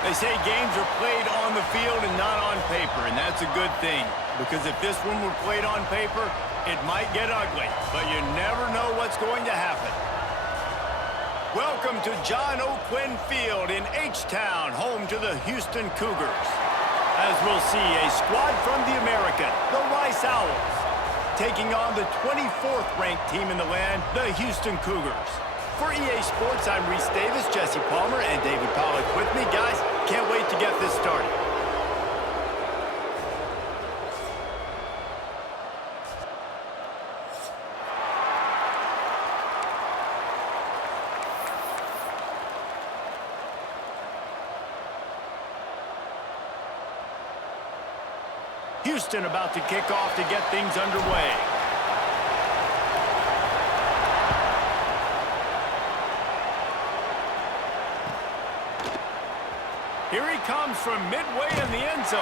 They say games are played on the field and not on paper, and that's a good thing. Because if this one were played on paper, it might get ugly. But you never know what's going to happen. Welcome to John O'Quinn Field in H-Town, home to the Houston Cougars. As we'll see, a squad from the American, the Rice Owls, taking on the 24th ranked team in the land, the Houston Cougars. For EA Sports, I'm Reese Davis, Jesse Palmer, and David Pollack with me. Guys, can't wait to get this started. Houston about to kick off to get things underway. Here he comes from midway in the end zone.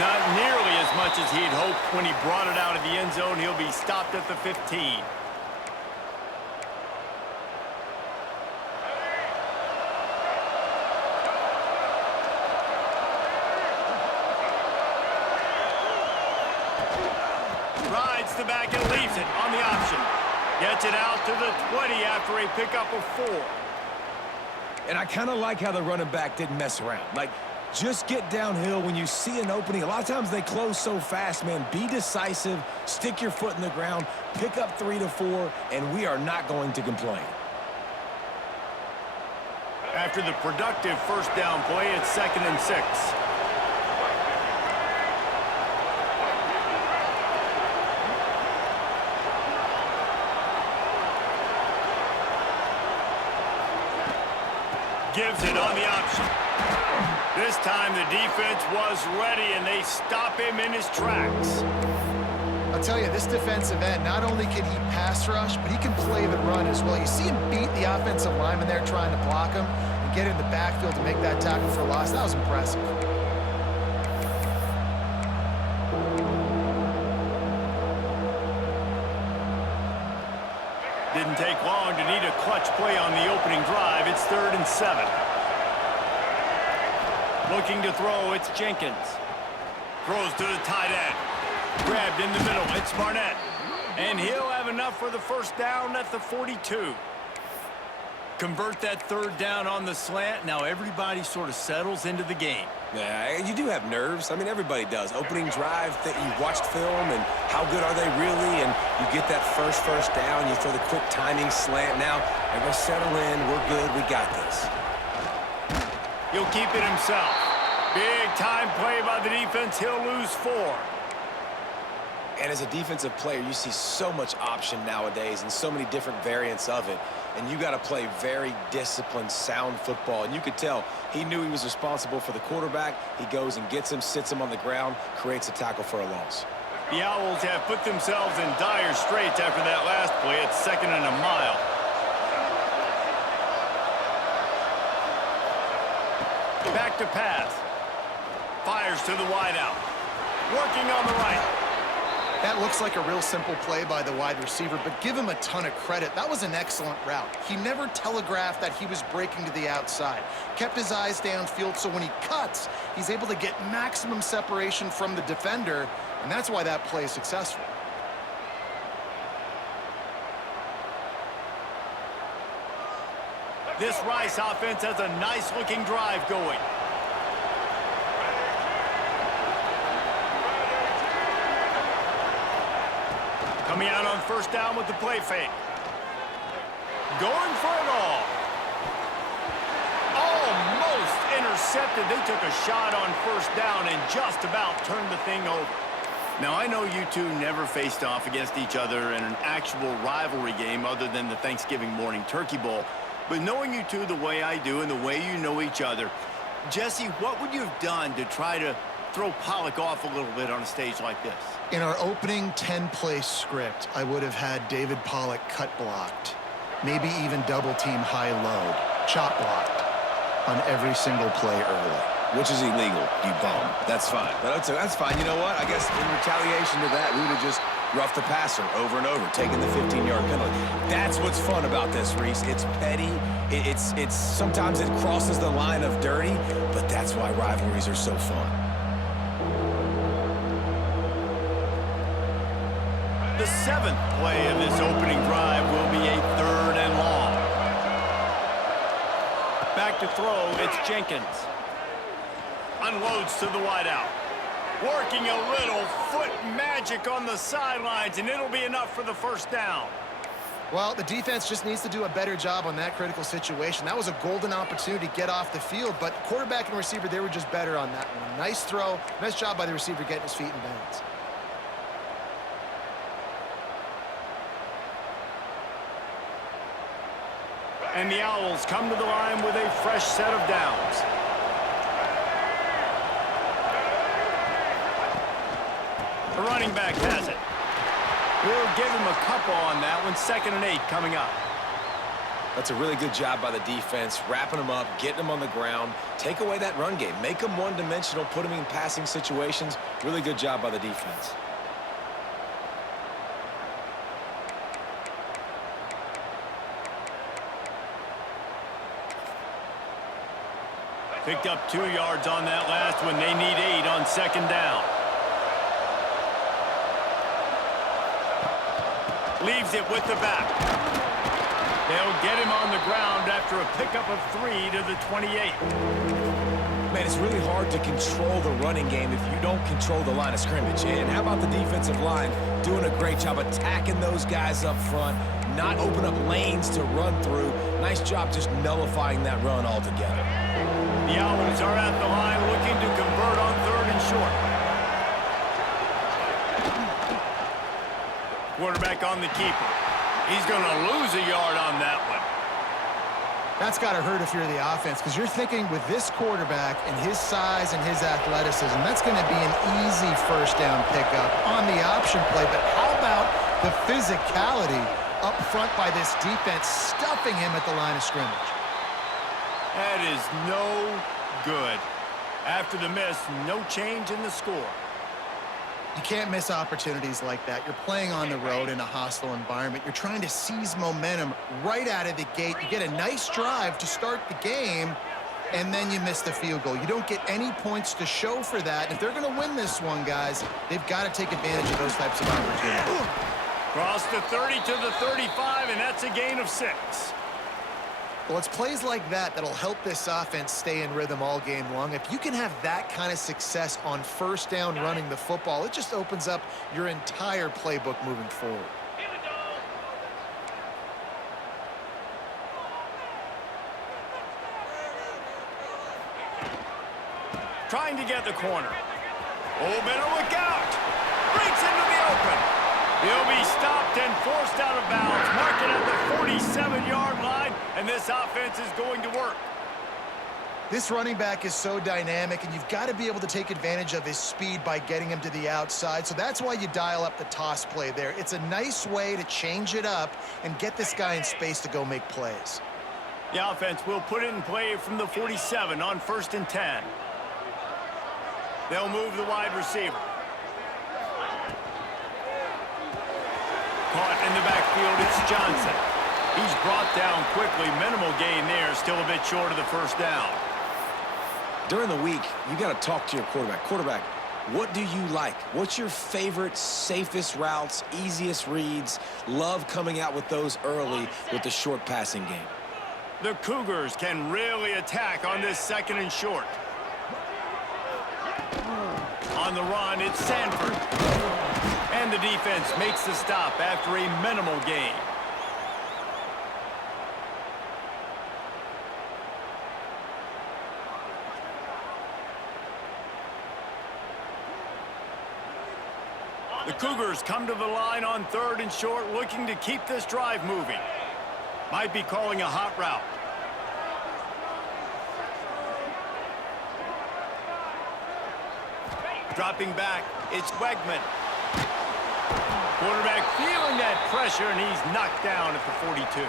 Not nearly as much as he'd hoped when he brought it out of the end zone. He'll be stopped at the 15. Rides the back and leaves it on the option. Gets it out to the 20 after a pickup of 4. And I kind of like how the running back didn't mess around. Like, just get downhill when you see an opening. A lot of times they close so fast, man. Be decisive, stick your foot in the ground, pick up 3 to 4, and we are not going to complain. After the productive first down play, it's 2nd and 6. Gives it on the option. This time the defense was ready, and they stop him in his tracks. I'll tell you, this defensive end, not only can he pass rush, but he can play the run as well. You see him beat the offensive lineman there trying to block him and get in the backfield to make that tackle for loss. That was impressive. Didn't take long to need a clutch play on the opening drive. It's 3rd and 7. Looking to throw, it's Jenkins. Throws to the tight end. Grabbed in the middle, it's Barnett. And he'll have enough for the first down at the 42. Convert that 3rd down on the slant. Now everybody sort of settles into the game. Yeah, you do have nerves. I mean, everybody does. Opening drive, you watched film, and how good are they really? And you get that first down, you throw the quick timing slant. Now, everybody settle in. We're good. We got this. He'll keep it himself. Big time play by the defense. He'll lose 4. And as a defensive player, you see so much option nowadays and so many different variants of it. And you got to play very disciplined, sound football. And you could tell he knew he was responsible for the quarterback. He goes and gets him, sits him on the ground, creates a tackle for a loss. The Owls have put themselves in dire straits after that last play. It's 2nd and a mile. Back to pass. Fires to the wideout. Working on the right. That looks like a real simple play by the wide receiver, but give him a ton of credit. That was an excellent route. He never telegraphed that he was breaking to the outside. Kept his eyes downfield, so when he cuts, he's able to get maximum separation from the defender, and that's why that play is successful. This Rice offense has a nice-looking drive going. Coming out on 1st down with the play fake. Going for it all. Almost intercepted. They took a shot on 1st down and just about turned the thing over. Now, I know you two never faced off against each other in an actual rivalry game other than the Thanksgiving morning Turkey Bowl. But knowing you two the way I do and the way you know each other, Jesse, what would you have done to try to throw Pollack off a little bit on a stage like this? In our opening 10-play script, I would have had David Pollack cut blocked, maybe even double-team high-load, chop blocked on every single play early. Which is illegal, you bum. That's fine. But that's fine. You know what? I guess in retaliation to that, we would have just Rough the passer over and over, taking the 15-yard penalty. That's what's fun about this, Reese. It's petty. It's sometimes it crosses the line of dirty, but that's why rivalries are so fun. The 7th play of this opening drive will be a 3rd and long. Back to throw, it's Jenkins. Unloads to the wideout. Working a little foot magic on the sidelines, and it'll be enough for the first down. Well, the defense just needs to do a better job on that critical situation. That was a golden opportunity to get off the field, but quarterback and receiver, they were just better on that one. Nice throw. Nice job by the receiver getting his feet in bounds. And the Owls come to the line with a fresh set of downs. The running back has it. We'll give him a couple on that one. 2nd and 8 coming up. That's a really good job by the defense, wrapping them up, getting them on the ground. Take away that run game. Make them one-dimensional, put them in passing situations. Really good job by the defense. Picked up 2 yards on that last one. They need 8 on 2nd down. Leaves it with the back. They'll get him on the ground after a pickup of 3 to the 28. Man, it's really hard to control the running game if you don't control the line of scrimmage. And how about the defensive line doing a great job attacking those guys up front, not open up lanes to run through. Nice job just nullifying that run altogether. The Owls are at the line looking to convert on 3rd and short. Quarterback on the keeper. He's going to lose a yard on that one. That's got to hurt if you're the offense, because you're thinking with this quarterback and his size and his athleticism, that's going to be an easy first down pickup on the option play. But how about the physicality up front by this defense, stuffing him at the line of scrimmage? That is no good. After the miss, no change in the score. You can't miss opportunities like that. You're playing on the road in a hostile environment. You're trying to seize momentum right out of the gate. You get a nice drive to start the game, and then you miss the field goal. You don't get any points to show for that. If they're going to win this one, guys, they've got to take advantage of those types of opportunities. Cross the 30 to the 35, and that's a gain of 6. Well, it's plays like that that'll help this offense stay in rhythm all game long. If you can have that kind of success on first down running the football, it just opens up your entire playbook moving forward. Trying to get the corner. Oh, better look out. Breaks into the open. He'll be stopped and forced out of bounds. Mark it at the 47-yard line, and this offense is going to work. This running back is so dynamic, and you've got to be able to take advantage of his speed by getting him to the outside. So that's why you dial up the toss play there. It's a nice way to change it up and get this guy in space to go make plays. The offense will put it in play from the 47 on 1st and 10. They'll move the wide receiver. Caught in the backfield, it's Johnson. He's brought down quickly. Minimal gain there, still a bit short of the first down. During the week, you got to talk to your quarterback. Quarterback, what do you like? What's your favorite, safest routes, easiest reads? Love coming out with those early with the short passing game. The Cougars can really attack on this 2nd and short. On the run, it's Sanford. And the defense makes the stop after a minimal gain. The Cougars come to the line on 3rd and short, looking to keep this drive moving. Might be calling a hot route. Dropping back, it's Wegman. Quarterback feeling that pressure, and he's knocked down at the 42.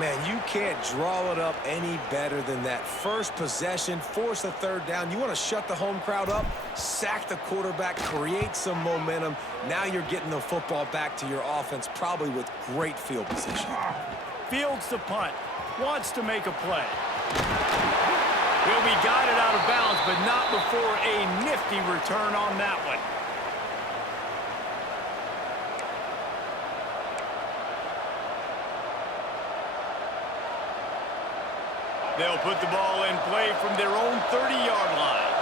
Man, you can't draw it up any better than that. First possession, force a third down. You want to shut the home crowd up, sack the quarterback, create some momentum. Now you're getting the football back to your offense, probably with great field position. Fields the punt. Wants to make a play. Well, we got it out of bounds, but not before a nifty return on that one. They'll put the ball in play from their own 30-yard line.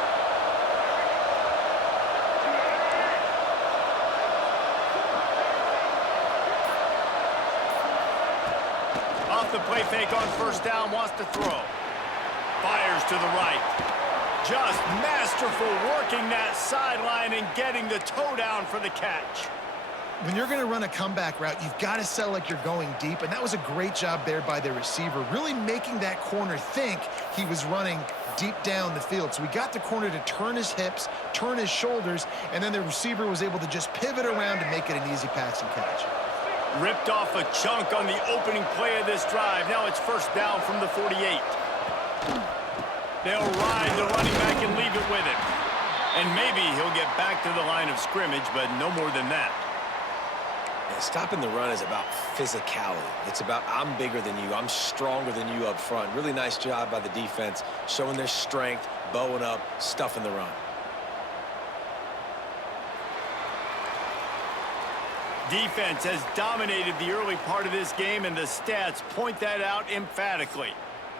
Off the play fake on first down, wants to throw. Fires to the right. Just masterful working that sideline and getting the toe down for the catch. When you're going to run a comeback route, you've got to sell like you're going deep, and that was a great job there by the receiver, really making that corner think he was running deep down the field. So we got the corner to turn his hips, turn his shoulders, and then the receiver was able to just pivot around and make it an easy pass and catch. Ripped off a chunk on the opening play of this drive. Now it's first down from the 48. They'll ride the running back and leave it with him. And maybe he'll get back to the line of scrimmage, but no more than that. And stopping the run is about physicality. It's about I'm bigger than you. I'm stronger than you up front. Really nice job by the defense, showing their strength, bowing up, stuffing the run. Defense has dominated the early part of this game, and the stats point that out emphatically.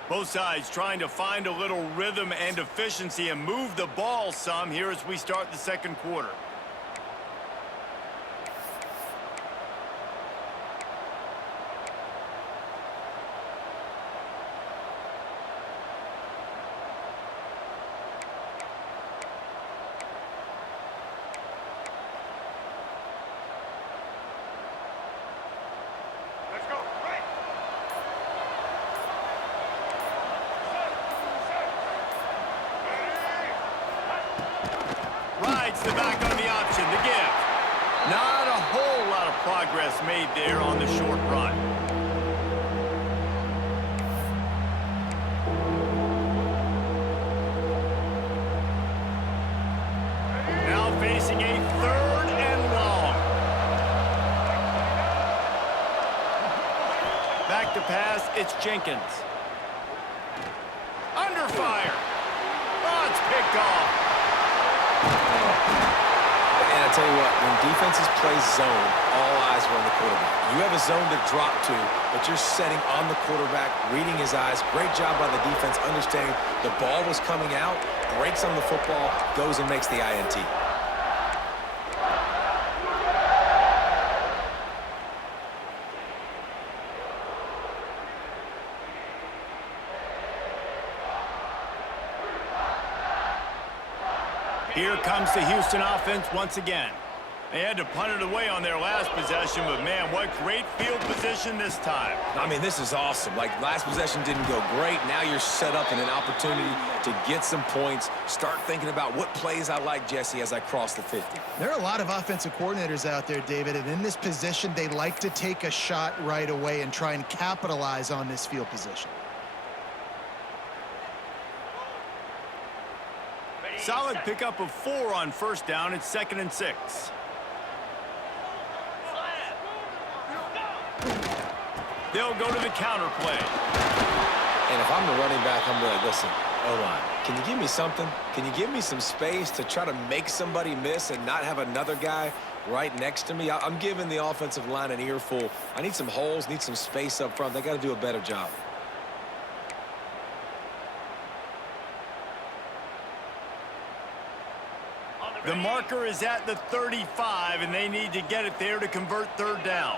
Both sides trying to find a little rhythm and efficiency and move the ball some here as we start the second quarter. Rides the back on the option, the give. Not a whole lot of progress made there on the short run. Now facing a third and long. Back to pass, it's Jenkins. Under fire. Oh, it's picked off. And I tell you what, when defenses play zone, all eyes are on the quarterback. You have a zone to drop to, but you're setting on the quarterback, reading his eyes. Great job by the defense, understanding the ball was coming out, breaks on the football, goes and makes the INT. Here comes the Houston offense once again. They had to punt it away on their last possession, but man, what great field position this time. I mean, this is awesome. Like, last possession didn't go great. Now you're set up in an opportunity to get some points. Start thinking about what plays I like, Jesse, as I cross the 50. There are a lot of offensive coordinators out there, David, and in this position, they like to take a shot right away and try and capitalize on this field position. Solid pickup of 4 on first down. It's 2nd and 6. They'll go to the counter play. And if I'm the running back, I'm like, listen, O-line, can you give me something? Can you give me some space to try to make somebody miss and not have another guy right next to me? I'm giving the offensive line an earful. I need some holes, need some space up front. They got to do a better job. The marker is at the 35, and they need to get it there to convert third down.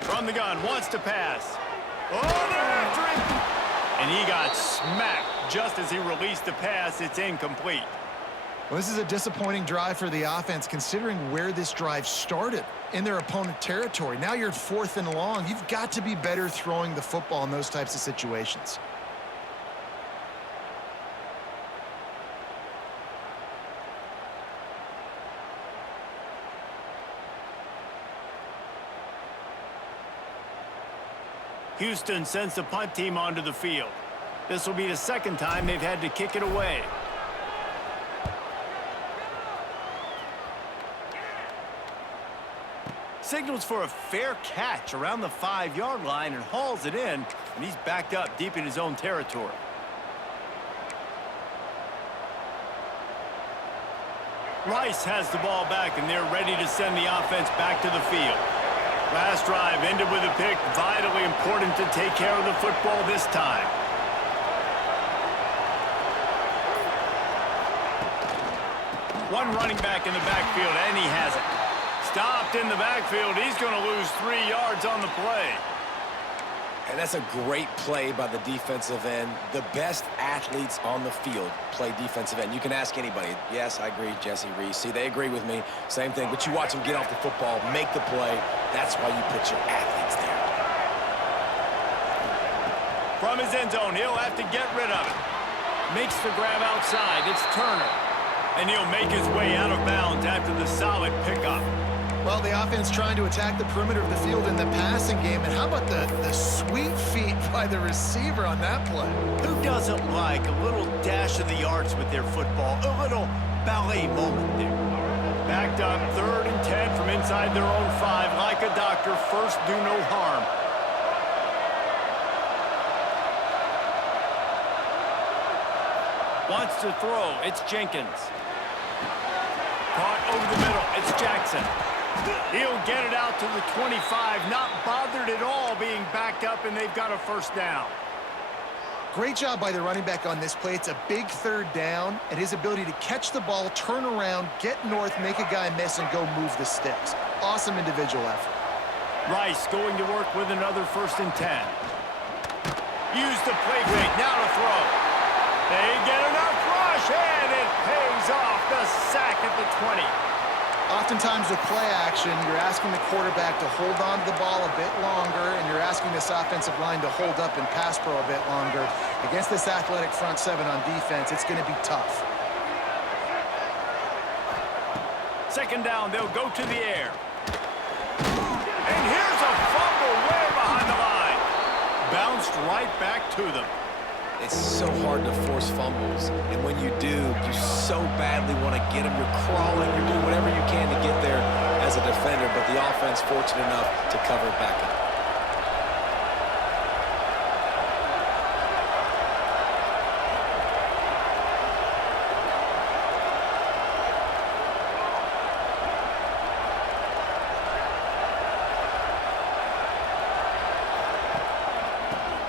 From the gun, wants to pass. Oh, they're after him! And he got smacked just as he released the pass. It's incomplete. Well, this is a disappointing drive for the offense, considering where this drive started in their opponent territory. Now you're 4th and long. You've got to be better throwing the football in those types of situations. Houston sends the punt team onto the field. This will be the second time they've had to kick it away. Signals for a fair catch around the 5-yard line and hauls it in, and he's backed up deep in his own territory. Rice has the ball back, and they're ready to send the offense back to the field. Last drive ended with a pick. Vitally important to take care of the football this time. One running back in the backfield, and he has it. Stopped in the backfield. He's going to lose 3 yards on the play. And that's a great play by the defensive end. The best athletes on the field play defensive end. You can ask anybody. Yes, I agree, Jesse Reese. See, they agree with me. Same thing. But you watch them get off the football, make the play. That's why you put your athletes there. From his end zone, he'll have to get rid of it. Makes the grab outside. It's Turner. And he'll make his way out of bounds after the solid pickup. Well, the offense trying to attack the perimeter of the field in the passing game. And how about the sweet feet by the receiver on that play? Who doesn't like a little dash of the yards with their football? A little ballet moment there. Backed up 3rd and 10 from inside their own 5. Like a doctor, first do no harm. Wants to throw. It's Jenkins. Caught over the middle. It's Jackson. He'll get it out to the 25. Not bothered at all being backed up, and they've got a first down. Great job by the running back on this play. It's a big 3rd down, and his ability to catch the ball, turn around, get north, make a guy miss, and go move the sticks. Awesome individual effort. Rice going to work with another 1st and 10. Use the play fake. Now to throw. They get enough rush, and it pays off. The sack at the 20. Oftentimes with play action, you're asking the quarterback to hold on to the ball a bit longer, and you're asking this offensive line to hold up and pass pro a bit longer. Against this athletic front 7 on defense, it's going to be tough. 2nd down, they'll go to the air. And here's a fumble way behind the line. Bounced right back to them. It's so hard to force fumbles, and when you do, you so badly want to get them. You're crawling, you're doing whatever you can to get there as a defender, but the offense fortunate enough to cover it back up.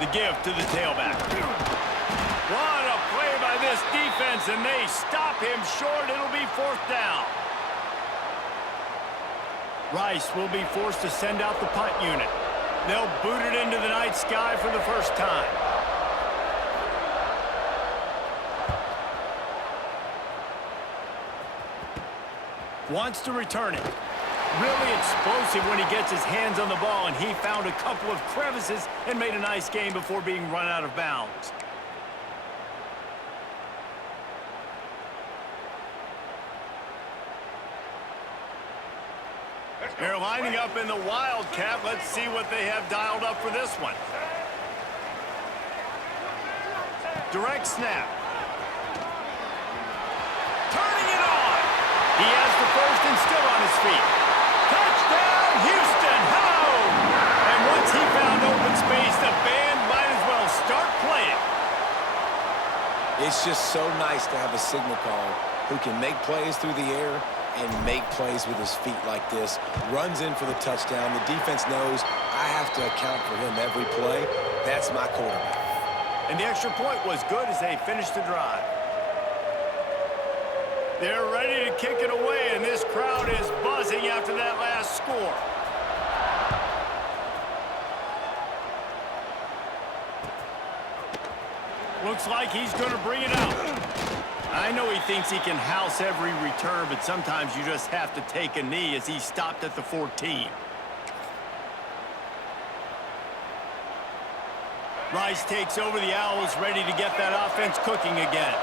The give to the tailback. What a play by this defense, and they stop him short. It'll be 4th down. Rice will be forced to send out the punt unit. They'll boot it into the night sky for the first time. Wants to return it. Really explosive when he gets his hands on the ball, and he found a couple of crevices and made a nice game before being run out of bounds. They're lining up in the Wildcat. Let's see what they have dialed up for this one. Direct snap. Turning it on. He has the first and still on his feet. Touchdown, Houston! Hello! And once he found open space, the band might as well start playing. It's just so nice to have a signal caller who can make plays through the air and make plays with his feet like this. Runs in for the touchdown. The defense knows I have to account for him every play. That's my quarterback. And the extra point was good as they finished the drive. They're ready to kick it away, and this crowd is buzzing after that last score. Looks like he's going to bring it out. I know he thinks he can house every return, but sometimes you just have to take a knee as he stopped at the 14. Rice takes over the Owls, ready to get that offense cooking again.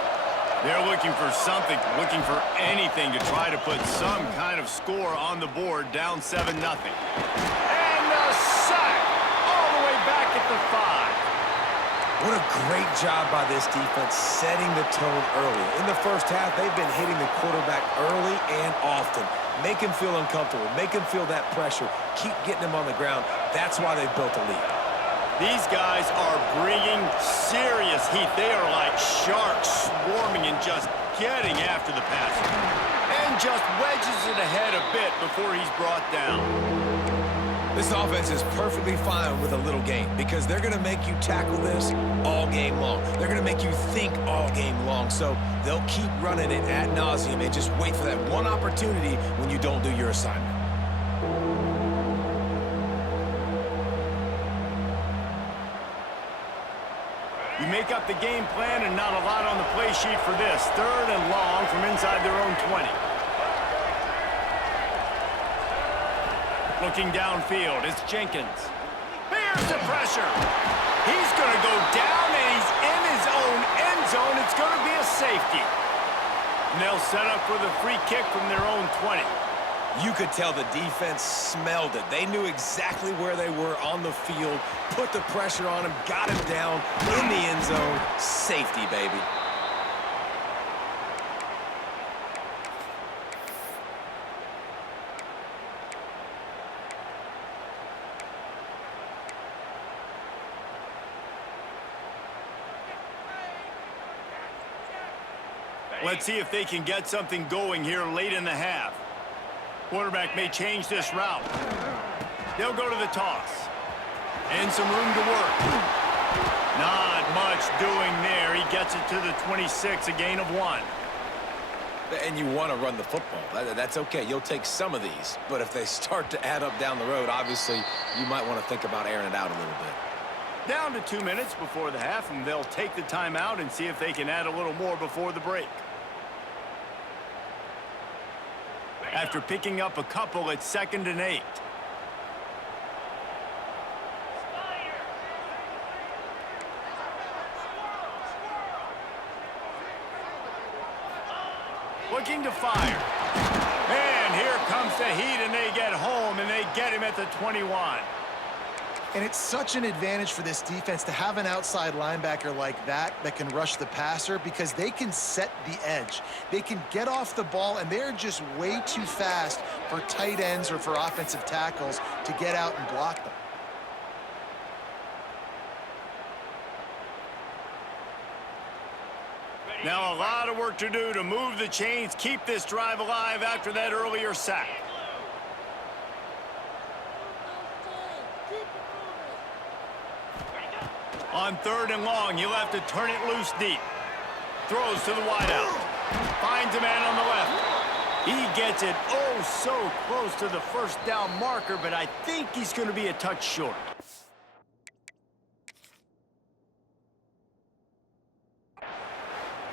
They're looking for something, looking for anything to try to put some kind of score on the board, down 7-0. And a sack all the way back at the 5. What a great job by this defense setting the tone early. In the first half, they've been hitting the quarterback early and often. Make him feel uncomfortable. Make him feel that pressure. Keep getting him on the ground. That's why they've built a lead. These guys are bringing serious heat. They are like sharks swarming and just getting after the passer. And just wedges it ahead a bit before he's brought down. This offense is perfectly fine with a little game because they're going to make you tackle this all game long. They're going to make you think all game long. So they'll keep running it ad nauseum and just wait for that one opportunity when you don't do your assignment. You make up the game plan and not a lot on the play sheet for this. 3rd and long from inside their own 20. Looking downfield, it's Jenkins. Here's the pressure. He's going to go down, and he's in his own end zone. It's going to be a safety. And they'll set up for the free kick from their own 20. You could tell the defense smelled it. They knew exactly where they were on the field, put the pressure on him, got him down in the end zone. Safety, baby. Let's see if they can get something going here late in the half. Quarterback may change this route. They'll go to the toss. And some room to work. Not much doing there. He gets it to the 26, a gain of 1. And you want to run the football. That's okay. You'll take some of these. But if they start to add up down the road, obviously, you might want to think about airing it out a little bit. Down to 2 minutes before the half, and they'll take the timeout and see if they can add a little more before the break. After picking up a couple, it's 2nd and 8. Looking to fire. And here comes the heat, and they get home, and they get him at the 21. And it's such an advantage for this defense to have an outside linebacker like that can rush the passer because they can set the edge. They can get off the ball, and they're just way too fast for tight ends or for offensive tackles to get out and block them. Now a lot of work to do to move the chains, keep this drive alive after that earlier sack. On 3rd and long, he'll have to turn it loose deep. Throws to the wideout. Finds a man on the left. He gets it oh so close to the first down marker, but I think he's going to be a touch short.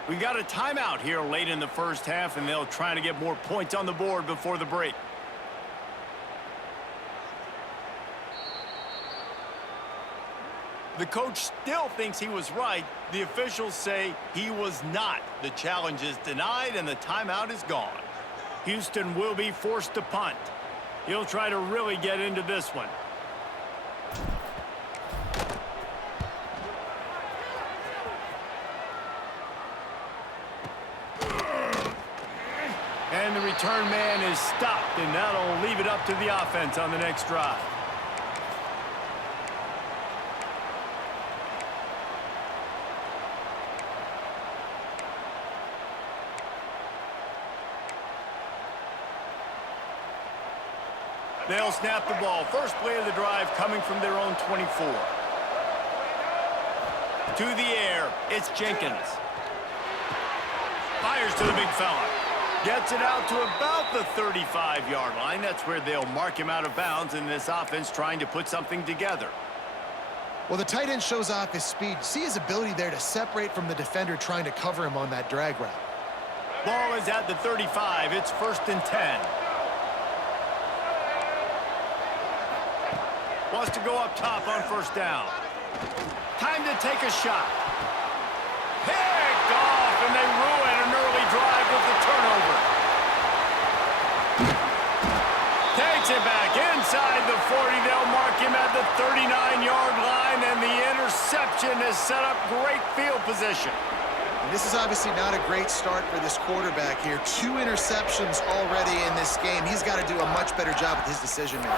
We got a timeout here late in the first half, and they'll try to get more points on the board before the break. The coach still thinks he was right. The officials say he was not. The challenge is denied, and the timeout is gone. Houston will be forced to punt. He'll try to really get into this one. And the return man is stopped, and that'll leave it up to the offense on the next drive. They'll snap the ball. First play of the drive coming from their own 24. To the air, it's Jenkins. Fires to the big fella. Gets it out to about the 35-yard line. That's where they'll mark him out of bounds in this offense trying to put something together. Well, the tight end shows off his speed. See his ability there to separate from the defender trying to cover him on that drag route. Ball is at the 35. It's 1st and 10. Wants to go up top on 1st down. Time to take a shot. Picked off, and they ruin an early drive with the turnover. Takes it back inside the 40. They'll mark him at the 39-yard line, and interception has set up great field position. And this is obviously not a great start for this quarterback here. 2 interceptions already in this game. He's got to do a much better job with his decision-making.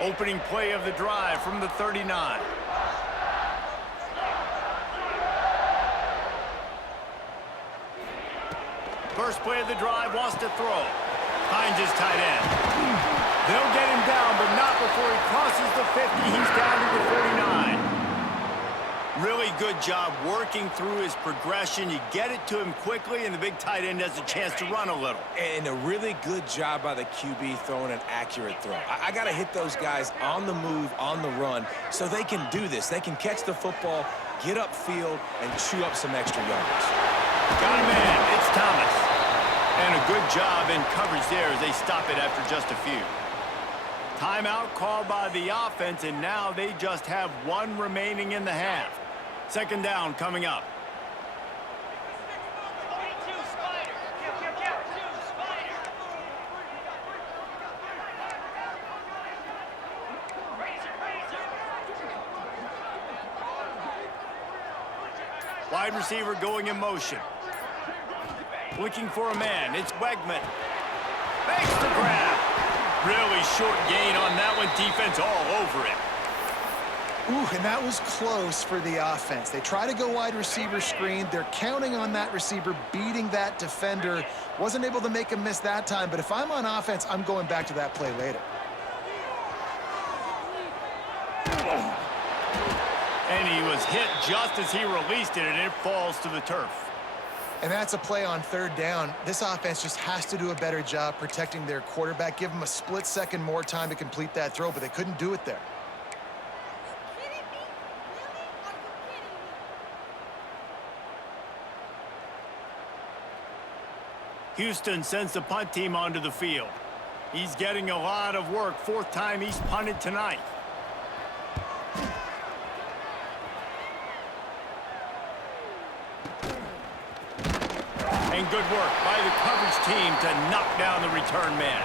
Opening play of the drive from the 39. First play of the drive, wants to throw. Finds his tight end. They'll get him down, but not before he crosses the 50. He's down to the 49. Really good job working through his progression. You get it to him quickly, and the big tight end has a chance to run a little. And a really good job by the QB throwing an accurate throw. I got to hit those guys on the move, on the run, so they can do this. They can catch the football, get upfield, and chew up some extra yards. Got a man. It's Thomas. And a good job in coverage there as they stop it after just a few. Timeout called by the offense, and now they just have 1 remaining in the half. Second down coming up. Wide receiver going in motion. Looking for a man. It's Wegman. Makes the grab. Really short gain on that one. Defense all over it. Ooh, and that was close for the offense. They try to go wide receiver screen. They're counting on that receiver beating that defender. Wasn't able to make him miss that time, but if I'm on offense, I'm going back to that play later. And he was hit just as he released it, and it falls to the turf. And that's a play on third down. This offense just has to do a better job protecting their quarterback. Give him a split second more time to complete that throw, but they couldn't do it there. Houston sends the punt team onto the field. He's getting a lot of work. 4th time he's punted tonight. And good work by the coverage team to knock down the return man.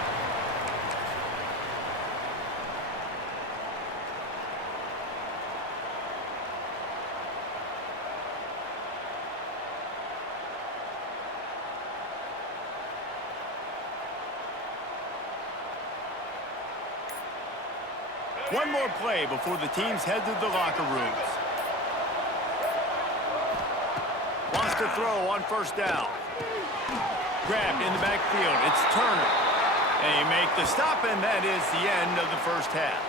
One more play before the teams head to the locker rooms. Wants to throw on first down. Grabbed in the backfield. It's Turner. They make the stop, and that is the end of the first half.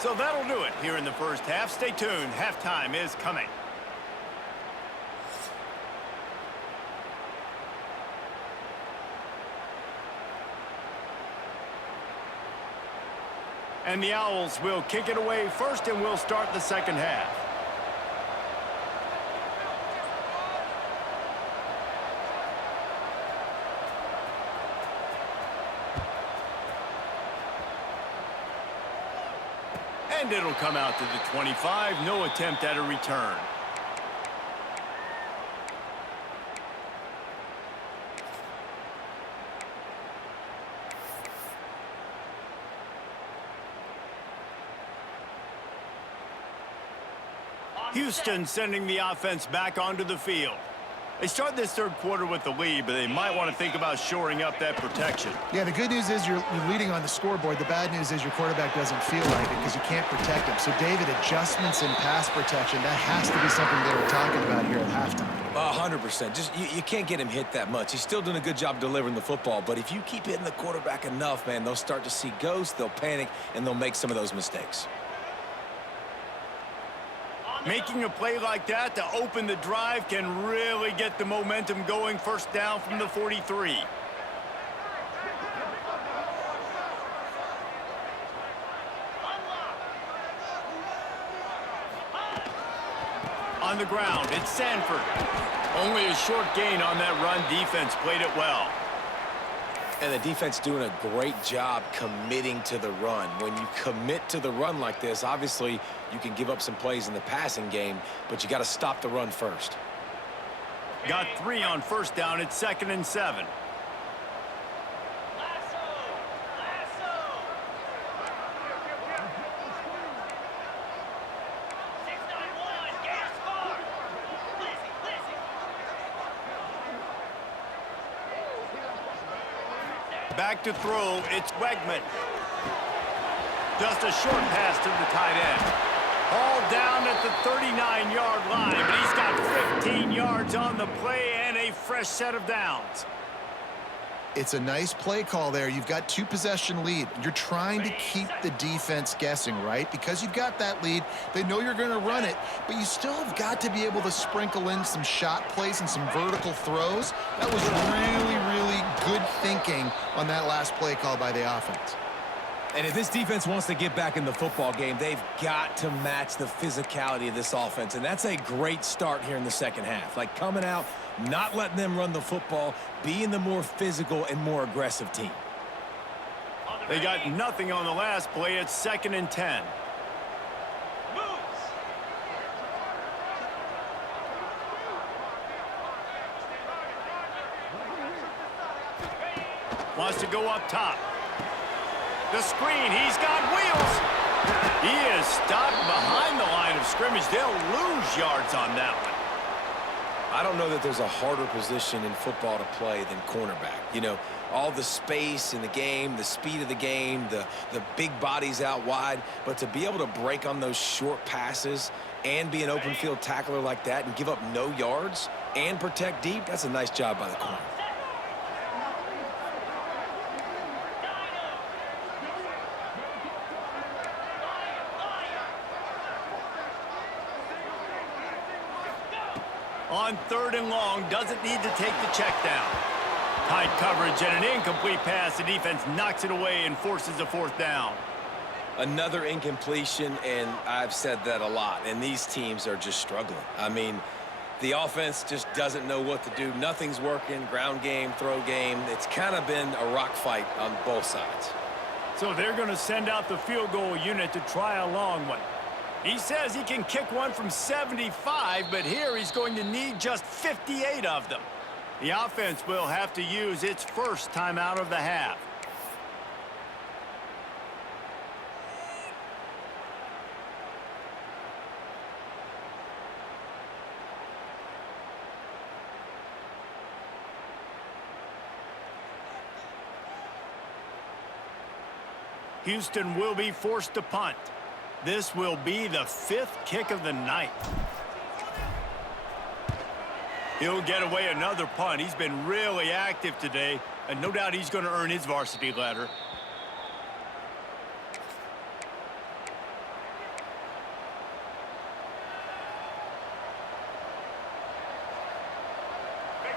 So that'll do it here in the first half. Stay tuned. Halftime is coming. And the Owls will kick it away first, and we'll start the second half. And it'll come out to the 25. No attempt at a return. Houston sending the offense back onto the field. They start this third quarter with the lead, but they might want to think about shoring up that protection. Yeah, the good news is you're leading on the scoreboard. The bad news is your quarterback doesn't feel like it because you can't protect him. So, David, adjustments in pass protection, that has to be something they were talking about here at halftime. 100%. Just you can't get him hit that much. He's still doing a good job delivering the football, but if you keep hitting the quarterback enough, man, they'll start to see ghosts, they'll panic, and they'll make some of those mistakes. Making a play like that to open the drive can really get the momentum going. First down from the 43. On the ground, it's Sanford. Only a short gain on that run. Defense played it well. And the defense doing a great job committing to the run. When you commit to the run like this, obviously you can give up some plays in the passing game, but you got to stop the run first. Got 3 on first down. It's 2nd and 7. Back to throw, it's Wegman. Just a short pass to the tight end. All down at the 39-yard line, but he's got 15 yards on the play and a fresh set of downs. It's a nice play call there. You've got 2-possession lead. You're trying to keep the defense guessing, right? Because you've got that lead, they know you're going to run it, but you still have got to be able to sprinkle in some shot plays and some vertical throws. That was really, really good thinking on that last play call by the offense. And if this defense wants to get back in the football game, they've got to match the physicality of this offense. And that's a great start here in the second half. Like coming out, not letting them run the football, being the more physical and more aggressive team. They got nothing on the last play. It's 2nd and 10. Wants to go up top. The screen, he's got wheels. He is stopped behind the line of scrimmage. They'll lose yards on that one. I don't know that there's a harder position in football to play than cornerback. You know, all the space in the game, the speed of the game, the big bodies out wide. But to be able to break on those short passes and be an open field tackler like that and give up no yards and protect deep, that's a nice job by the corner. On 3rd and long, doesn't need to take the check down. Tight coverage and an incomplete pass. The defense knocks it away and forces a 4th down. Another incompletion, and I've said that a lot, and these teams are just struggling. I mean, the offense just doesn't know what to do. Nothing's working, ground game, throw game. It's kind of been a rock fight on both sides. So they're going to send out the field goal unit to try a long one. He says he can kick one from 75, but here he's going to need just 58 of them. The offense will have to use its first timeout of the half. Houston will be forced to punt. This will be the 5th kick of the night. He'll get away another punt. He's been really active today, and no doubt he's going to earn his varsity letter.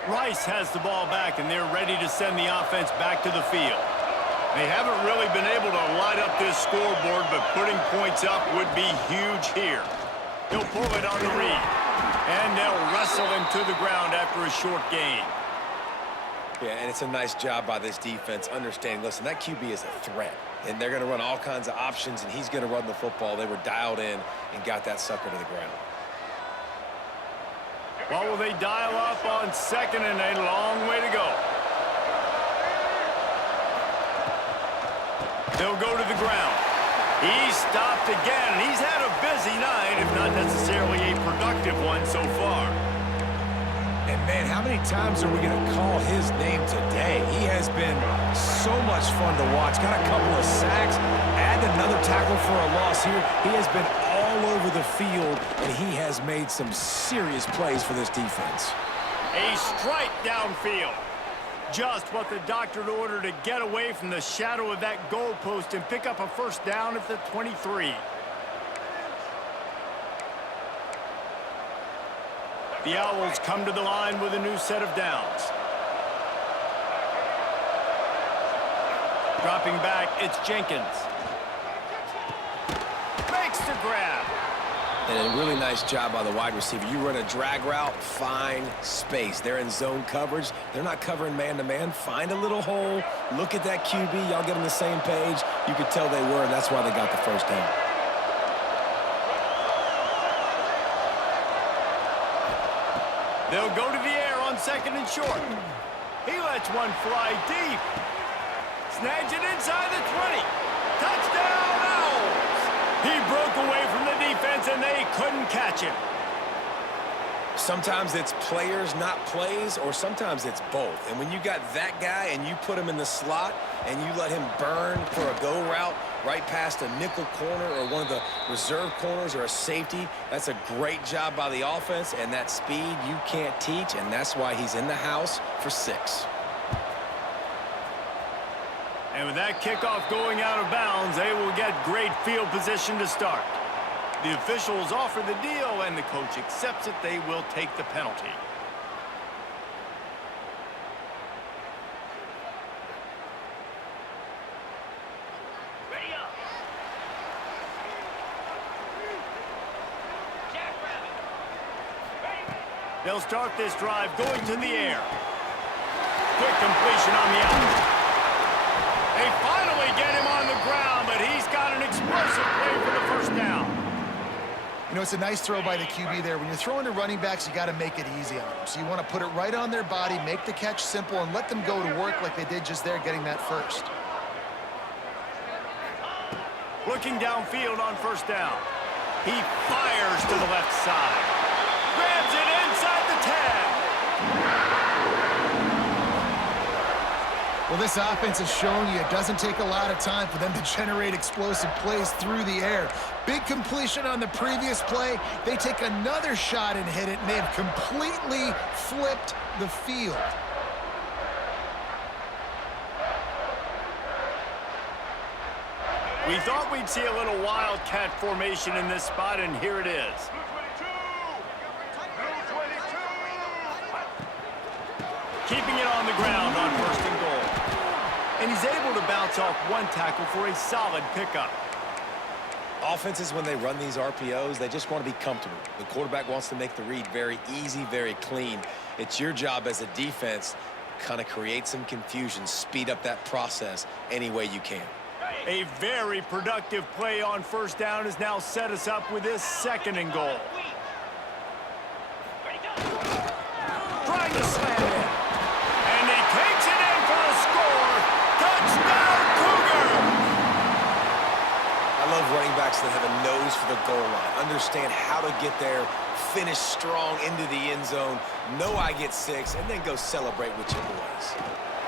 Rice has the ball back, and they're ready to send the offense back to the field. They haven't really been able to light up this scoreboard, but putting points up would be huge here. He'll pull it on the read, and they'll wrestle him to the ground after a short gain. Yeah, and it's a nice job by this defense understanding, listen, that QB is a threat, and they're going to run all kinds of options, and he's going to run the football. They were dialed in and got that sucker to the ground. Well, will they dial up on 2nd and a long way to go? They'll go to the ground. He's stopped again. He's had a busy night, if not necessarily a productive one so far. And, man, how many times are we going to call his name today? He has been so much fun to watch. Got a couple of sacks, add another tackle for a loss here. He has been all over the field, and he has made some serious plays for this defense. A strike downfield. Just what the doctor ordered to get away from the shadow of that goalpost and pick up a 1st down at the 23. The Owls come to the line with a new set of downs. Dropping back, it's Jenkins. Makes the grab. And a really nice job by the wide receiver. You run a drag route, find space. They're in zone coverage. They're not covering man-to-man. Find a little hole. Look at that QB. Y'all get on the same page. You could tell they were, and that's why they got the 1st down. They'll go to the air on 2nd and short. He lets one fly deep. Snags it inside the 20. Touchdown, Owls! He broke away from the defense, and they couldn't catch him. Sometimes it's players, not plays, or sometimes it's both. And when you got that guy and you put him in the slot and you let him burn for a go route right past a nickel corner or one of the reserve corners or a safety, that's a great job by the offense, and that speed you can't teach, and that's why he's in the house for 6. And with that kickoff going out of bounds, they will get great field position to start. The officials offer the deal, and the coach accepts it. They will take the penalty. They'll start this drive going to the air. Quick completion on the out. They finally get him on the ground, but he's got an explosive play for the first down. You know, it's a nice throw by the QB there. When you're throwing to running backs, you got to make it easy on them. So you want to put it right on their body, make the catch simple, and let them go to work like they did just there, getting that first. Looking downfield on first down. He fires to the left side. Grabs it inside the 10. Well, this offense has shown you it doesn't take a lot of time for them to generate explosive plays through the air. Big completion on the previous play. They take another shot and hit it, and they have completely flipped the field. We thought we'd see a little wildcat formation in this spot, and here it is. Keeping it on the ground on first and goal. And he's able to bounce off one tackle for a solid pickup. Offenses, when they run these RPOs, they just want to be comfortable. The quarterback wants to make the read very easy, very clean. It's your job as a defense to kind of create some confusion, speed up that process any way you can. A very productive play on first down has now set us up with this second and goal. Trying to slam it. And he takes it in for the score. Touchdown, Cougar! I love running backs that have a nose for the goal line, understand how to get there, finish strong into the end zone, know I get 6, and then go celebrate with your boys.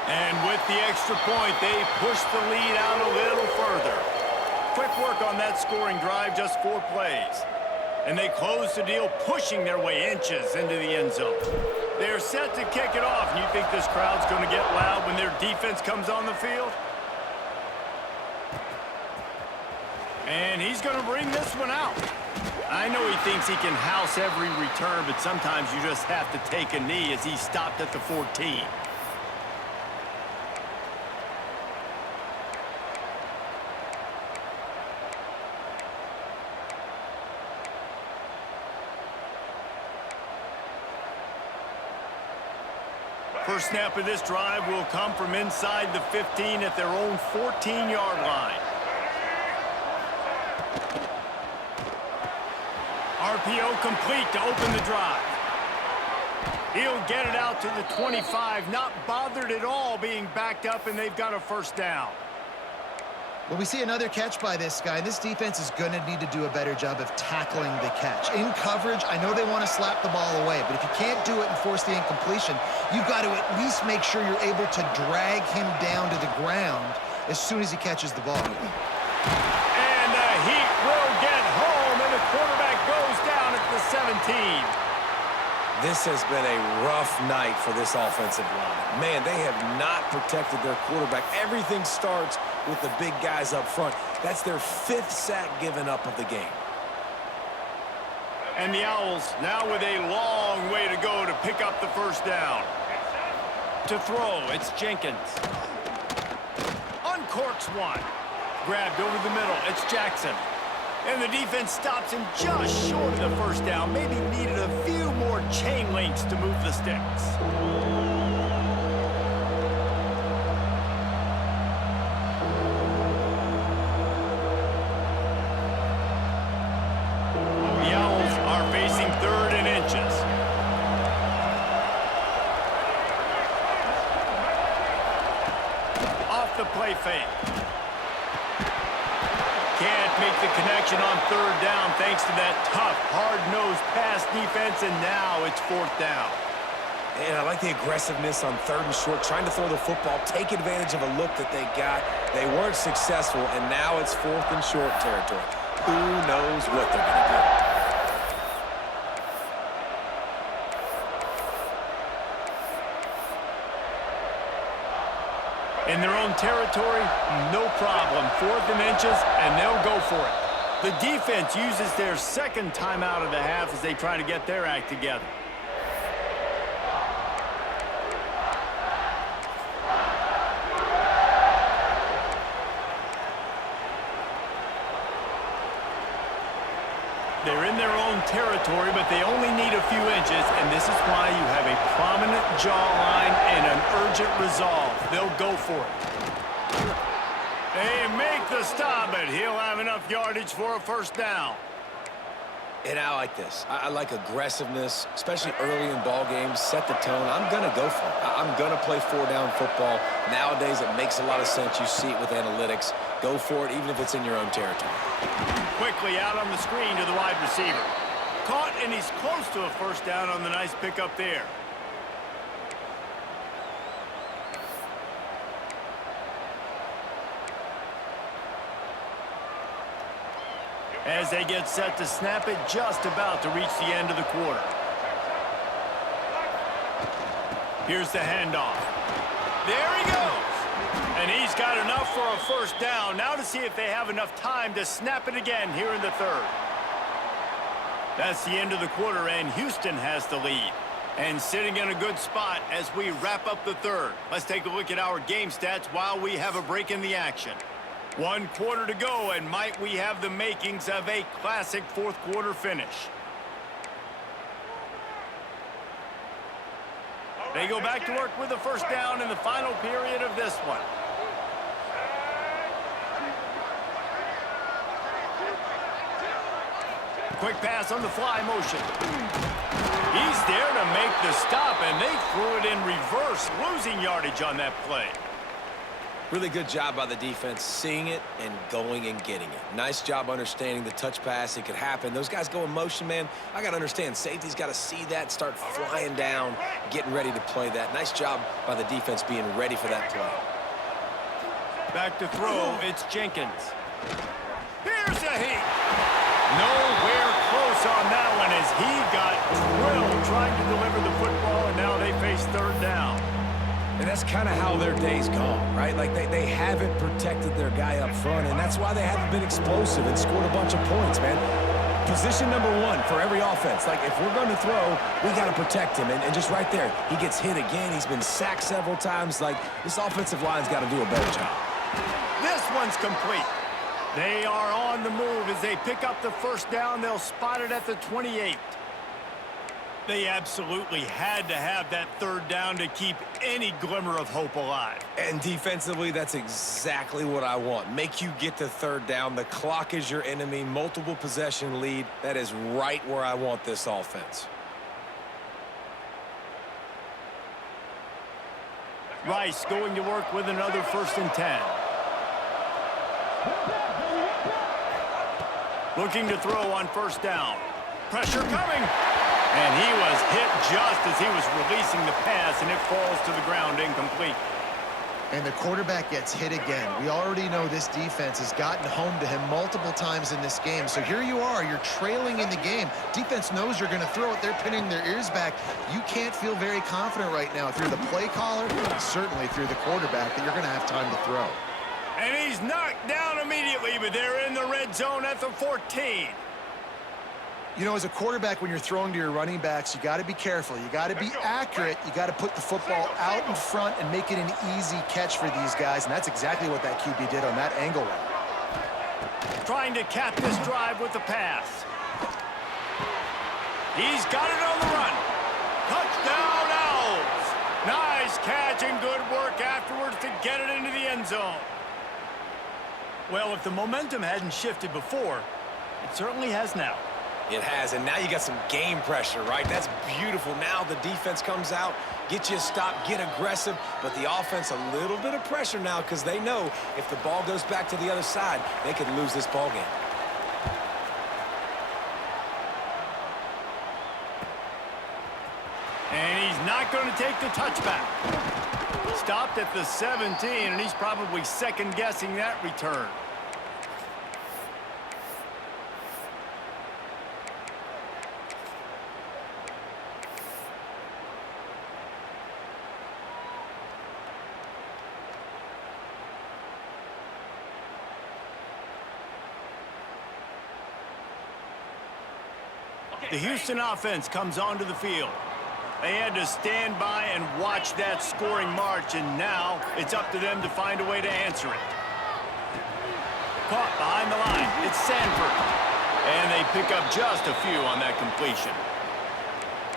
And with the extra point, they push the lead out a little further. Quick work on that scoring drive, just 4 plays. And they close the deal, pushing their way inches into the end zone. They're set to kick it off, and you think this crowd's going to get loud when their defense comes on the field? And he's going to bring this one out. I know he thinks he can house every return, but sometimes you just have to take a knee as he stopped at the 14. First snap of this drive will come from inside the 15 at their own 14-yard line. RPO complete to open the drive. He'll get it out to the 25, not bothered at all being backed up, and they've got a first down. Well, we see another catch by this guy. This defense is going to need to do a better job of tackling the catch. In coverage, I know they want to slap the ball away, but if you can't do it and force the incompletion, you've got to at least make sure you're able to drag him down to the ground as soon as he catches the ball. And the Heat will get home, and the quarterback goes down at the 17. This has been a rough night for this offensive line. Man, they have not protected their quarterback. Everything starts with the big guys up front. That's their 5th sack given up of the game. And the Owls now with a long way to go to pick up the first down. To throw, it's Jenkins. Uncorks one. Grabbed over the middle, it's Jackson. And the defense stops him just short of the first down. Maybe needed a few more chain links to move the sticks. The Owls are facing 3rd and inches. Off the play fake. Can't make the connection on third down thanks to that tough, hard-nosed pass defense, and now it's fourth down. And I like the aggressiveness on third and short, trying to throw the football, take advantage of a look that they got. They weren't successful, and now it's fourth and short territory. Who knows what they're going to do? In their own territory, no problem. Fourth and inches, and they'll go for it. The defense uses their second timeout of the half as they try to get their act together. They're in their own territory, but they only need a few inches, and this is why you have a prominent jawline and an urgent resolve. They'll go for it. They make the stop, but he'll have enough yardage for a first down. And I like this. I like aggressiveness, especially early in ball games. Set the tone. I'm going to go for it. I'm going to play four-down football. Nowadays, it makes a lot of sense. You see it with analytics. Go for it, even if it's in your own territory. Quickly out on the screen to the wide receiver. Caught, and he's close to a first down on the nice pickup there. As they get set to snap it, just about to reach the end of the quarter. Here's the handoff. There he goes. And he's got enough for a first down. Now to see if they have enough time to snap it again here in the third. That's the end of the quarter, and Houston has the lead. And sitting in a good spot as we wrap up the third. Let's take a look at our game stats while we have a break in the action. 1 quarter to go, and might we have the makings of a classic fourth quarter finish. They go back to work with the first down in the final period of this one. Quick pass on the fly motion. He's there to make the stop, and they threw it in reverse, losing yardage on that play. Really good job by the defense, seeing it and going and getting it. Nice job understanding the touch pass. It could happen. Those guys go in motion, man. I got to understand. Safety's got to see that, start flying down, getting ready to play that. Nice job by the defense being ready for that play. Back to throw. It's Jenkins. Here's a heat. Nowhere close on that one as he got drilled trying to deliver the football, and now they face third down. And that's kind of how their day's gone, right? Like they haven't protected their guy up front, and that's why they haven't been explosive and scored a bunch of points, man. Position number one for every offense. Like, if we're going to throw, we got to protect him. And just right there, he gets hit again. He's been sacked several times. Like, this offensive line's got to do a better job. This one's complete. They are on the move as they pick up the first down. They'll spot it at the 28. They absolutely had to have that third down to keep any glimmer of hope alive. And defensively, that's exactly what I want. Make you get to third down. The clock is your enemy. Multiple possession lead. That is right where I want this offense. Rice going to work with another 1st and 10. Looking to throw on first down. Pressure coming. And he was hit just as he was releasing the pass, and it falls to the ground incomplete. And the quarterback gets hit again. We already know this defense has gotten home to him multiple times in this game. So here you are, you're trailing in the game. Defense knows you're going to throw it. They're pinning their ears back. You can't feel very confident right now through the play caller, and certainly through the quarterback, that you're going to have time to throw. And he's knocked down immediately, but they're in the red zone at the 14. You know, as a quarterback, when you're throwing to your running backs, you got to be careful. You got to be accurate. You got to put the football out in front and make it an easy catch for these guys, and that's exactly what that QB did on that angle route. Trying to cap this drive with the pass. He's got it on the run. Touchdown, Owls. Nice catch and good work afterwards to get it into the end zone. Well, if the momentum hadn't shifted before, it certainly has now. It has, and now you got some game pressure, right? That's beautiful. Now the defense comes out, get you a stop, get aggressive, but the offense a little bit of pressure now because they know if the ball goes back to the other side, they could lose this ball game. Not going to take the touchback. Stopped at the 17, and he's probably second-guessing that return. The Houston offense comes onto the field. They had to stand by and watch that scoring march, and now it's up to them to find a way to answer it. Caught behind the line. It's Sanford. And they pick up just a few on that completion.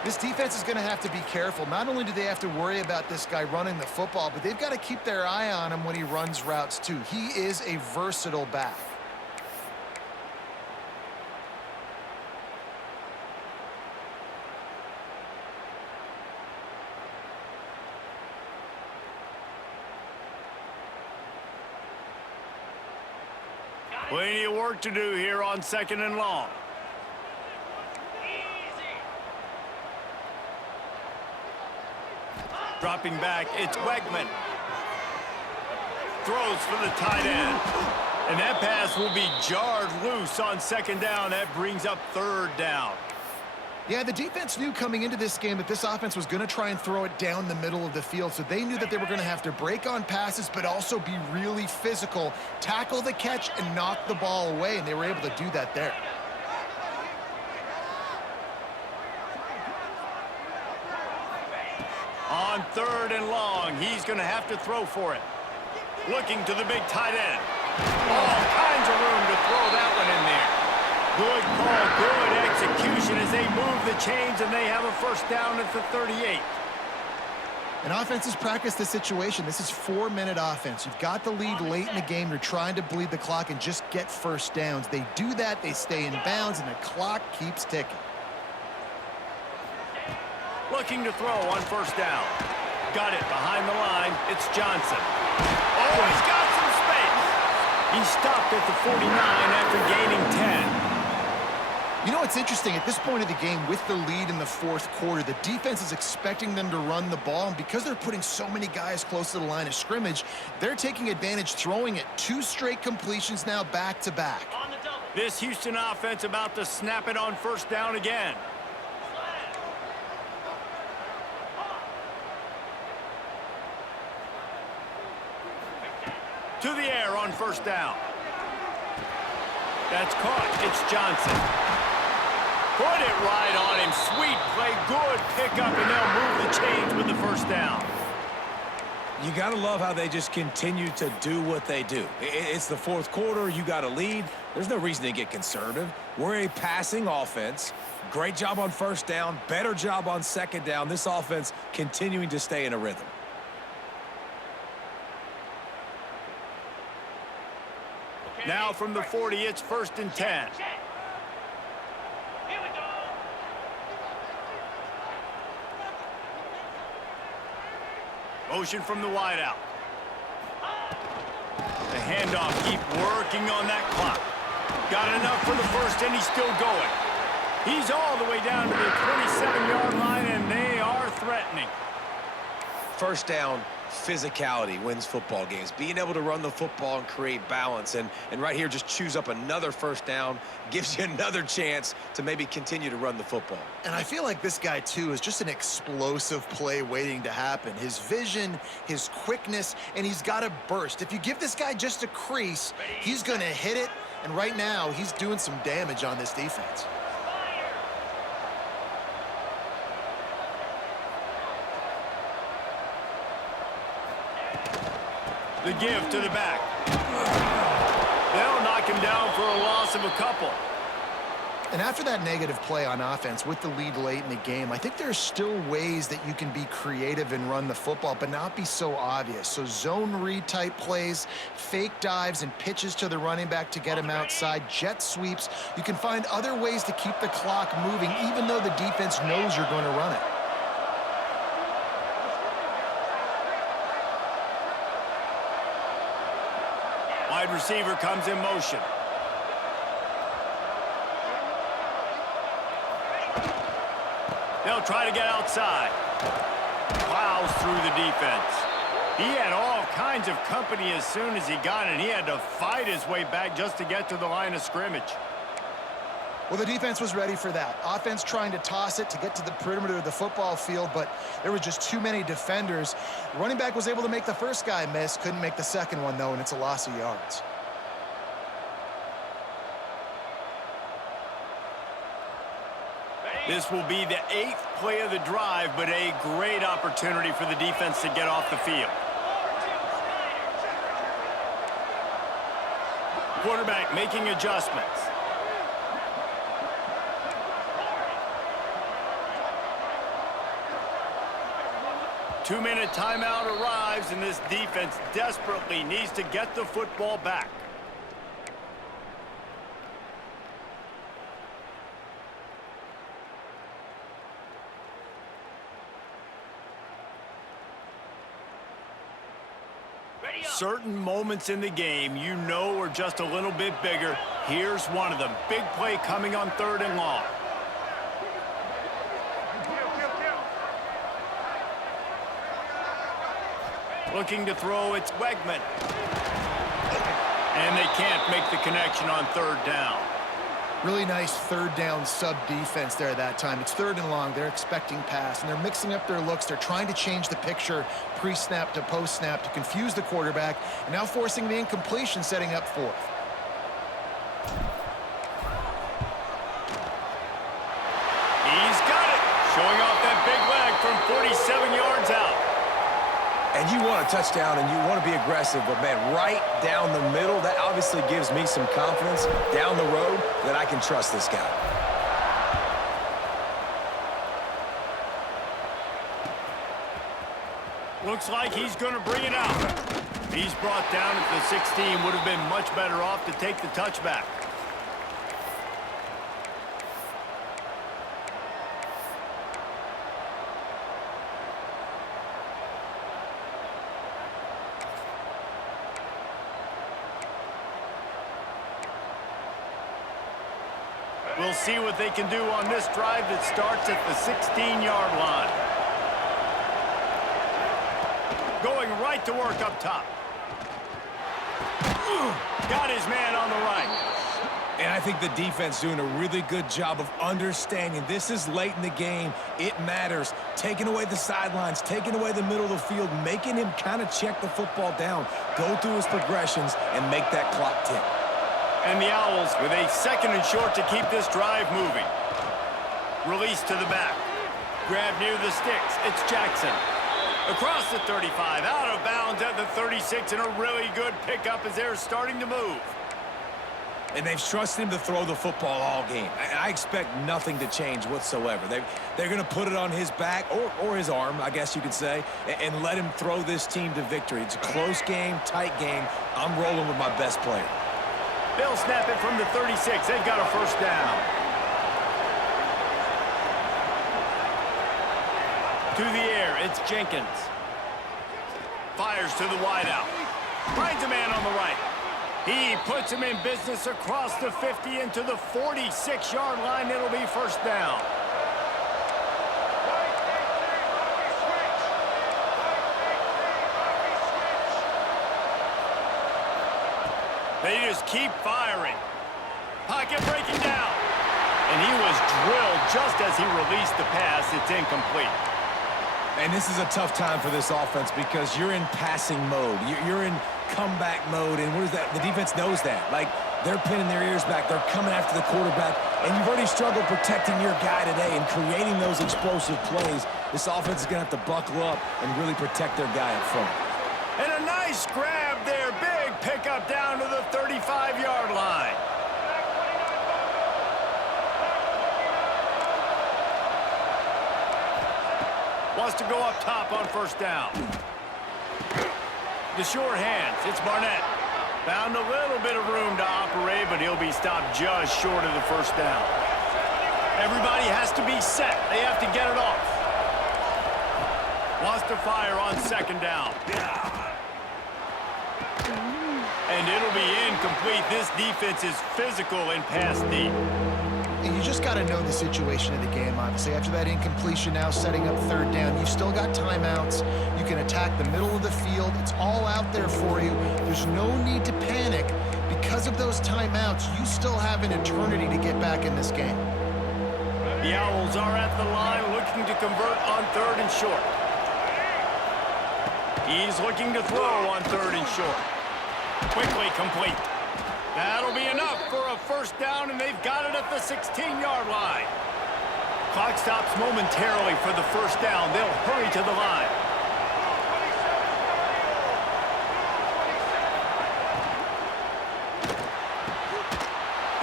This defense is going to have to be careful. Not only do they have to worry about this guy running the football, but they've got to keep their eye on him when he runs routes too. He is a versatile back. Plenty of work to do here on 2nd and long. Dropping back, it's Wegman. Throws for the tight end. And that pass will be jarred loose on 2nd down. That brings up 3rd down. Yeah, the defense knew coming into this game that this offense was going to try and throw it down the middle of the field, so they knew that they were going to have to break on passes but also be really physical, tackle the catch, and knock the ball away, and they were able to do that there. On 3rd and long, he's going to have to throw for it. Looking to the big tight end. All kinds of room to throw that one in there. Good call, good execution as they move the chains, and they have a 1st down at the 38. And offenses practice this situation. This is 4-minute offense. You've got the lead late in the game. You're trying to bleed the clock and just get 1st downs. They do that, they stay in bounds, and the clock keeps ticking. Looking to throw on 1st down. Got it behind the line. It's Johnson. Oh, he's got some space. He stopped at the 49 after gaining 10. You know, it's interesting. At this point of the game, with the lead in the 4th quarter, the defense is expecting them to run the ball, and because they're putting so many guys close to the line of scrimmage, they're taking advantage, throwing it 2 straight completions now back-to-back. This Houston offense about to snap it on 1st down again. To the air on 1st down. That's caught. It's Johnson. Put it right on him. Sweet play. Good pickup, and they'll move the chains with the 1st down. You got to love how they just continue to do what they do. It's the 4th quarter. You got a lead. There's no reason to get conservative. We're a passing offense. Great job on 1st down. Better job on 2nd down. This offense continuing to stay in a rhythm. Now from the 40, it's 1st and 10. Motion from the wideout. The handoff, keep working on that clock. Got enough for the 1st, and he's still going. He's all the way down to the 27-yard line, and they are threatening. 1st down, physicality wins football games. Being able to run the football and create balance. And right here, just choose up another 1st down, gives you another chance to maybe continue to run the football. And I feel like this guy, too, is just an explosive play waiting to happen. His vision, his quickness, and he's got a burst. If you give this guy just a crease, he's going to hit it. And right now, he's doing some damage on this defense. The give to the back. They'll knock him down for a loss of a couple. And after that negative play on offense with the lead late in the game, I think there's still ways that you can be creative and run the football, but not be so obvious. So zone read type plays, fake dives, and pitches to the running back to get him outside, jet sweeps. You can find other ways to keep the clock moving, even though the defense knows you're going to run it. Wide receiver comes in motion. They'll try to get outside. Plows through the defense. He had all kinds of company as soon as he got it. He had to fight his way back just to get to the line of scrimmage. Well, the defense was ready for that. Offense trying to toss it to get to the perimeter of the football field, but there were just too many defenders. The running back was able to make the first guy miss, couldn't make the second one, though, and it's a loss of yards. This will be the 8th play of the drive, but a great opportunity for the defense to get off the field. Quarterback making adjustments. Two-minute timeout arrives, and this defense desperately needs to get the football back. Certain moments in the game you know are just a little bit bigger. Here's one of them. Big play coming on 3rd and long. Looking to throw, it's Wegman. And they can't make the connection on 3rd down. Really nice 3rd down sub-defense there that time. It's 3rd and long. They're expecting pass, and they're mixing up their looks. They're trying to change the picture pre-snap to post-snap to confuse the quarterback, and now forcing the incompletion, setting up 4th. He's got it. Showing off that big leg from 47 yards out. And you want a touchdown and you want to be aggressive, but, man, right down the middle, that obviously gives me some confidence down the road that I can trust this guy. Looks like he's going to bring it out. He's brought down at the 16. Would have been much better off to take the touchback. We'll see what they can do on this drive that starts at the 16-yard line. Going right to work up top. Got his man on the right. And I think the defense doing a really good job of understanding this is late in the game. It matters. Taking away the sidelines, taking away the middle of the field, making him kind of check the football down, go through his progressions, and make that clock tick. And the Owls with a 2nd and short to keep this drive moving. Release to the back. Grab near the sticks. It's Jackson. Across the 35, out of bounds at the 36, and a really good pickup as they're starting to move. And they've trusted him to throw the football all game. I expect nothing to change whatsoever. They're going to put it on his back, or his arm, I guess you could say, and let him throw this team to victory. It's a close game, tight game. I'm rolling with my best player. They'll snap it from the 36. They've got a 1st down. To the air, it's Jenkins. Fires to the wideout. Finds a man on the right. He puts him in business across the 50 into the 46-yard line. It'll be 1st down. They just keep firing. Pocket breaking down. And he was drilled just as he released the pass. It's incomplete. And this is a tough time for this offense because you're in passing mode. You're in comeback mode, and what is that? The defense knows that. Like, they're pinning their ears back. They're coming after the quarterback, and you've already struggled protecting your guy today and creating those explosive plays. This offense is going to have to buckle up and really protect their guy up front. And a nice grab there. Big pickup down to the 35-yard line. Wants to go up top on 1st down. The short hands. It's Barnett. Found a little bit of room to operate, but he'll be stopped just short of the 1st down. Everybody has to be set. They have to get it off. Wants to fire on 2nd down. And it'll be incomplete. This defense is physical in pass deep. And you just got to know the situation of the game, obviously. After that incompletion now, setting up third down, you've still got timeouts. You can attack the middle of the field. It's all out there for you. There's no need to panic. Because of those timeouts, you still have an eternity to get back in this game. The Owls are at the line looking to convert on 3rd and short. He's looking to throw on 3rd and short. Quickly complete. That'll be enough for a first down, and they've got it at the 16-yard line. Clock stops momentarily for the first down. They'll hurry to the line.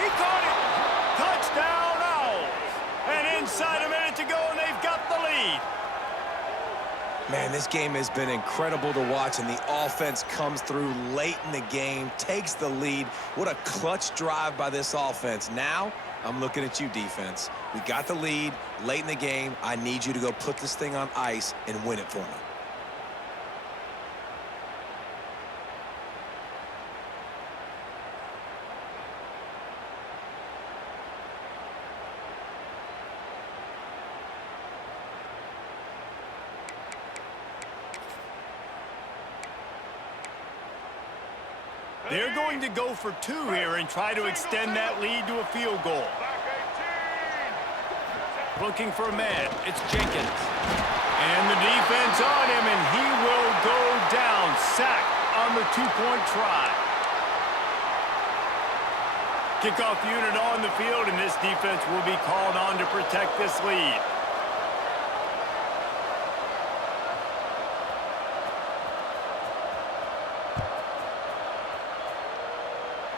He caught it. Touchdown, Owls. And inside a minute to go, and they've got the lead. Man, this game has been incredible to watch, and the offense comes through late in the game, takes the lead. What a clutch drive by this offense. Now, I'm looking at you, defense. We got the lead late in the game. I need you to go put this thing on ice and win it for me. They're going to go for 2 here and try to extend that lead to a field goal. Looking for a man. It's Jenkins. And the defense on him, and he will go down. Sacked on the 2-point try. Kickoff unit on the field, and this defense will be called on to protect this lead.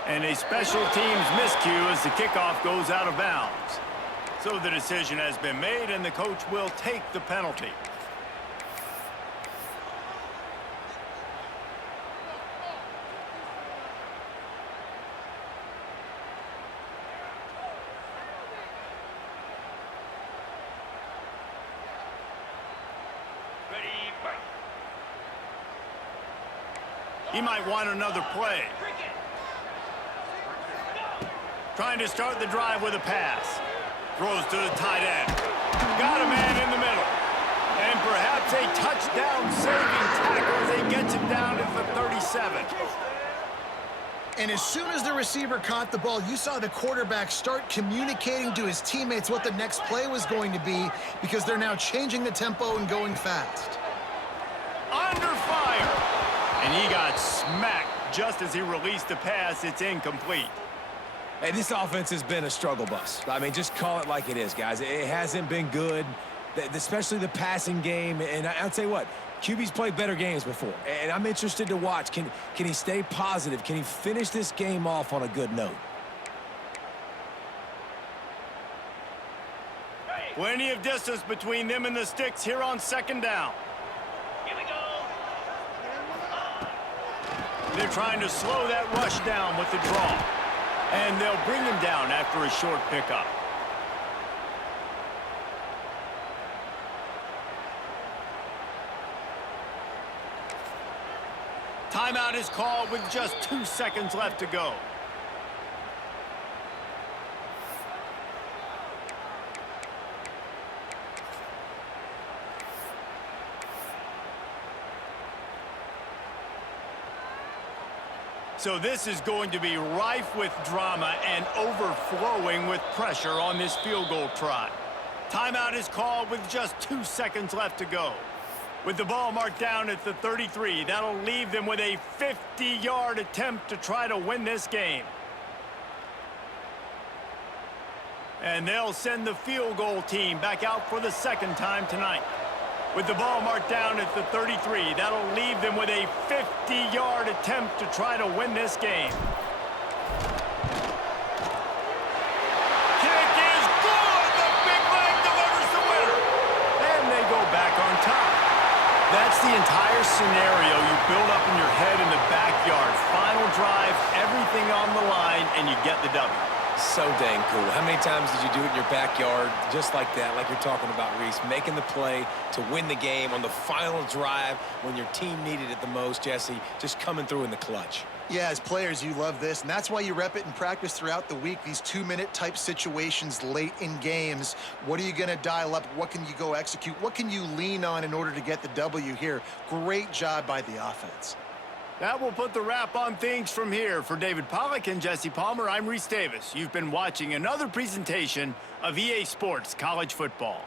And a special teams miscue as the kickoff goes out of bounds. So the decision has been made, and the coach will take the penalty. He might want another play. Trying to start the drive with a pass. Throws to the tight end. Got a man in the middle. And perhaps a touchdown-saving tackle as he gets him down at the 37. And as soon as the receiver caught the ball, you saw the quarterback start communicating to his teammates what the next play was going to be, because they're now changing the tempo and going fast. Under fire. And he got smacked just as he released the pass. It's incomplete. Hey, this offense has been a struggle bus. I mean, just call it like it is, guys. It hasn't been good, especially the passing game. And I'll tell you what, QB's played better games before. And I'm interested to watch. Can he stay positive? Can he finish this game off on a good note? Plenty of distance between them and the sticks here on 2nd down. Here we go. They're trying to slow that rush down with the draw. And they'll bring him down after a short pickup. Timeout is called with just 2 seconds left to go. So this is going to be rife with drama and overflowing with pressure on this field goal try. Timeout is called with just 2 seconds left to go. With the ball marked down at the 33, that'll leave them with a 50-yard attempt to try to win this game. And they'll send the field goal team back out for the 2nd time tonight. With the ball marked down at the 33, that'll leave them with a 50-yard attempt to try to win this game. Kick is good! The big leg delivers the winner! And they go back on top. That's the entire scenario you build up in your head in the backyard. Final drive, everything on the line, and you get the W. So dang cool. How many times did you do it in your backyard just like that, like you're talking about, Reese, making the play to win the game on the final drive when your team needed it the most, Jesse, just coming through in the clutch? Yeah, as players, you love this, and that's why you rep it in practice throughout the week, these 2-minute type situations late in games. What are you going to dial up? What can you go execute? What can you lean on in order to get the W here? Great job by the offense. That will put the wrap on things from here. For David Pollack and Jesse Palmer, I'm Reese Davis. You've been watching another presentation of EA Sports College Football.